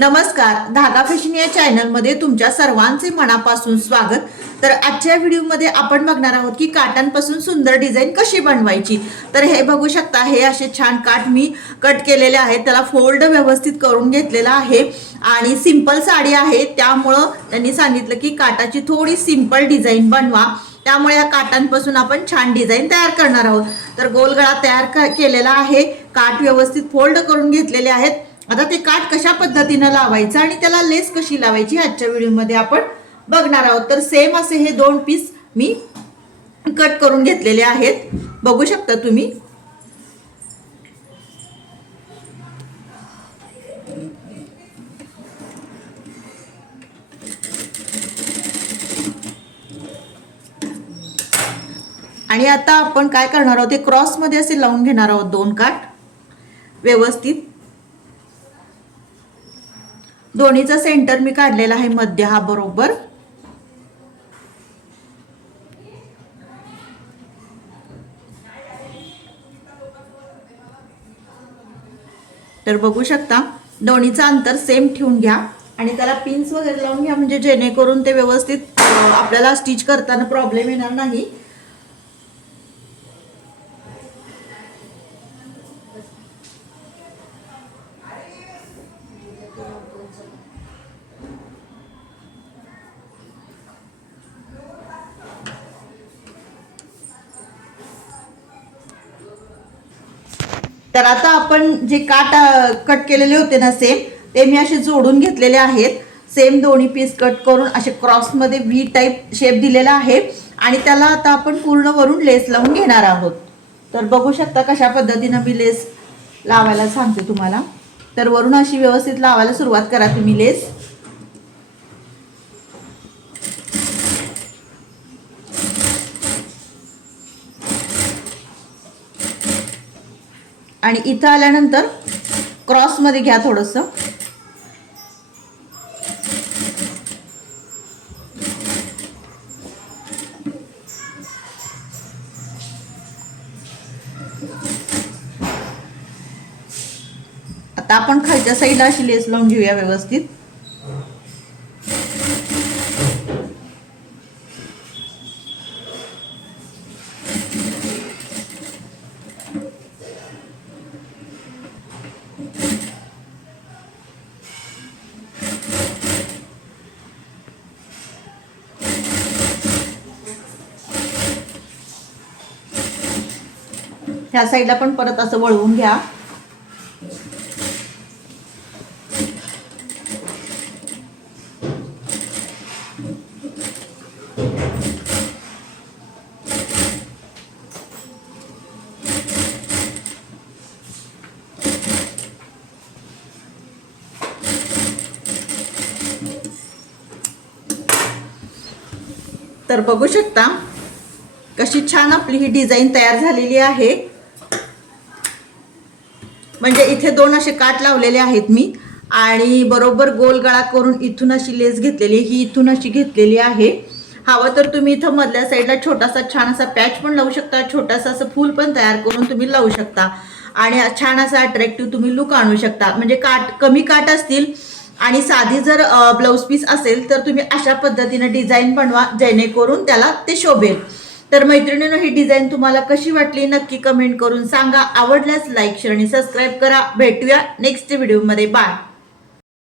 नमस्कार धागा फॅशन या चॅनलमध्ये तुमच्या सर्वांचे मनापासून स्वागत. तर आजच्या व्हिडिओमध्ये आपण बघणार आहोत की काटांपासून सुंदर डिझाईन कशी बनवायची? तर हे बघू शकता हे असे छान काठ मी कट केलेले आहेत. त्याला फोल्ड व्यवस्थित करून घेतलेला आहे आणि सिंपल साडी आहे. त्यामुळं त्यांनी सांगितलं की काटाची थोडी सिंपल डिझाईन बनवा. त्यामुळे या काटांपासून आपण छान डिझाईन तयार करणार आहोत. तर गोलगळा तयार क- केलेला आहे. काठ व्यवस्थित फोल्ड करून घेतलेले आहेत. आता ते काठ कशा पद्धतीनं लावायचं आणि त्याला लेस कशी लावायची आजच्या व्हिडिओमध्ये आपण बघणार आहोत. तर सेम असे हे दोन पीस मी कट करून घेतलेले आहेत. बघू शकता तुम्ही. आणि आता आपण काय करणार आहोत ते क्रॉसमध्ये असे लावून घेणार आहोत दोन काठ. व्यवस्थित. दोन्हीचा सेंटर मी काढलेला आहे मध्य हा बरोबर. तर बघू शकता दोन्हीचं अंतर सेम ठेवून घ्या. आणि त्याला पिन्स वगैरे लावून घ्या म्हणजे जेणेकरून ते व्यवस्थित आपल्याला स्टिच करताना प्रॉब्लेम येणार नाही. तर आता आपण जे काट कट केलेले होते ना सेम ते मी असे जोडून घेतलेले आहेत. सेम दोन्ही पीस कट करून असे क्रॉसमध्ये व्ही टाईप शेप दिलेला आहे. आणि त्याला आता आपण पूर्ण वरून लेस लावून घेणार आहोत. तर बघू शकता कशा पद्धतीनं मी लेस लावायला सांगते तुम्हाला. तर वरून अशी व्यवस्थित लावायला सुरुवात करा तुम्ही लेस आणि इथं आल्यानंतर क्रॉसमध्ये घ्या थोडंसं. आता आपण खालच्या साईडला अशी लेस लावून घेऊया व्यवस्थित. ह्या साईडला पण परत असं वळवून घ्या. तर बघू शकता कशी छान आपली ही डिझाईन तयार झालेली आहे. म्हणजे इथे दोन असे काट लावलेले आहेत मी. आणि बरोबर गोल गळा करून इथून अशी लेस घेतलेली ही इथून अशी घेतलेली आहे. हवं तर तुम्ही इथं मधल्या साईडला छोटासा छान असा पॅच पण लावू शकता. छोटासा असं फूल पण तयार करून तुम्ही लावू शकता. आणि छान असा अट्रॅक्टिव्ह तुम्ही लुक आणू शकता. म्हणजे काट कमी काट असतील आणि साधी जर ब्लाऊज पीस असेल तर तुम्ही अशा पद्धतीनं डिझाईन बनवा जेणेकरून त्याला ते शोभेल. तर मैत्रिणीनं ही डिझाईन तुम्हाला कशी वाटली नक्की कमेंट करून सांगा. आवडल्यास लाईक शेअर आणि सबस्क्राईब करा. भेटूया नेक्स्ट व्हिडिओमध्ये बाय